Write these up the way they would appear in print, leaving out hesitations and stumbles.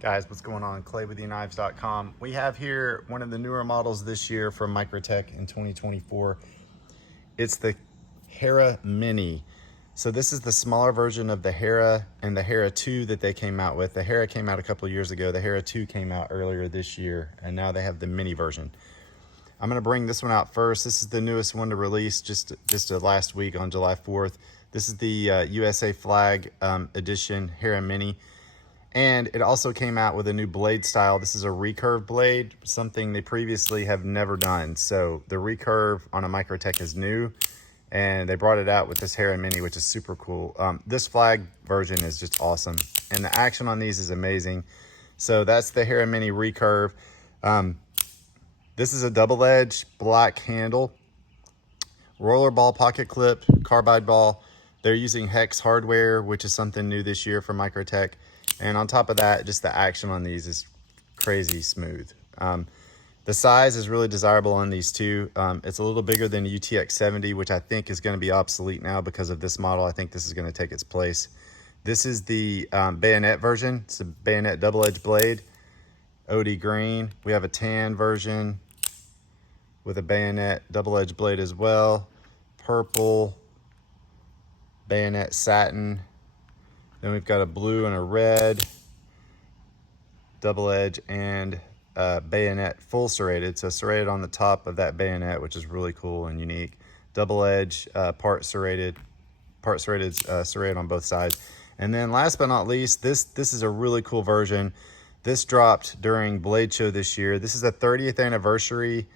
Guys, what's going on? Clay with EKNIVES.com. We have here one of the newer models this year from Microtech in 2024. It's the Hera Mini. So this is the smaller version of the Hera and the Hera 2 that they came out with. The Hera came out a couple of years ago. The Hera 2 came out earlier this year, and now they have the Mini version. I'm gonna bring this one out first. This is the newest one to release just last week on July 4th. This is the USA flag edition Hera Mini. And it also came out with a new blade style. This is a recurve blade, something they previously have never done. So the recurve on a Microtech is new, and they brought it out with this Hera Mini, which is super cool. This flag version is just awesome, and the action on these is amazing. So that's the Hera Mini recurve. This is a double-edged black handle, roller ball pocket clip, carbide ball. They're using hex hardware, which is something new this year from Microtech. And on top of that, just the action on these is crazy smooth. The size is really desirable on these two. It's a little bigger than a UTX 70, which I think is going to be obsolete now because of this model. I think this is going to take its place. This is the bayonet version. It's a bayonet double-edged blade, OD green. We have a tan version with a bayonet double-edged blade as well. Purple, bayonet satin. Then we've got a blue and a red, double edge, and bayonet full serrated. So serrated on the top of that bayonet, which is really cool and unique. Double edge, part serrated, serrated on both sides. And then last but not least, this is a really cool version. This dropped during Blade Show this year. This is the 30th anniversary,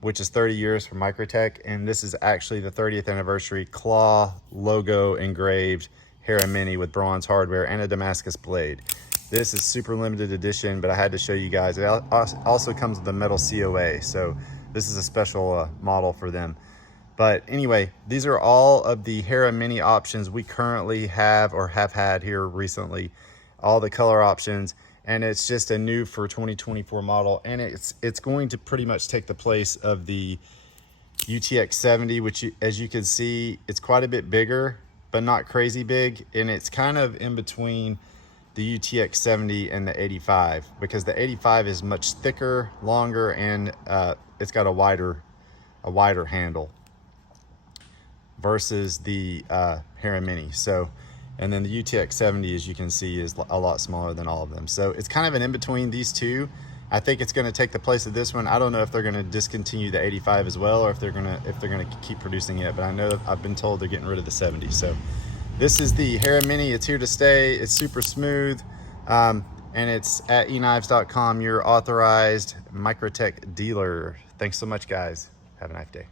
which is 30 years for Microtech. And this is actually the 30th anniversary claw logo engraved Hera Mini with bronze hardware and a Damascus blade. This is super limited edition, but I had to show you guys. It also comes with a metal COA, so this is a special model for them. But anyway, these are all of the Hera Mini options we currently have or have had here recently. All the color options, and it's just a new for 2024 model, and it's going to pretty much take the place of the UTX 70, which as you can see, it's quite a bit bigger, but not crazy big, and it's kind of in between the UTX 70 and the 85, because the 85 is much thicker, longer, and it's got a wider handle versus the Hera Mini. So, and then the UTX 70, as you can see, is a lot smaller than all of them. So it's kind of an in between these two. I think it's going to take the place of this one. I don't know if they're going to discontinue the 85 as well, or if they're going to keep producing it. But I know I've been told they're getting rid of the 70. So this is the Hera Mini. It's here to stay. It's super smooth, and it's at EKNIVES.com, your authorized Microtech dealer. Thanks so much, guys. Have a nice day.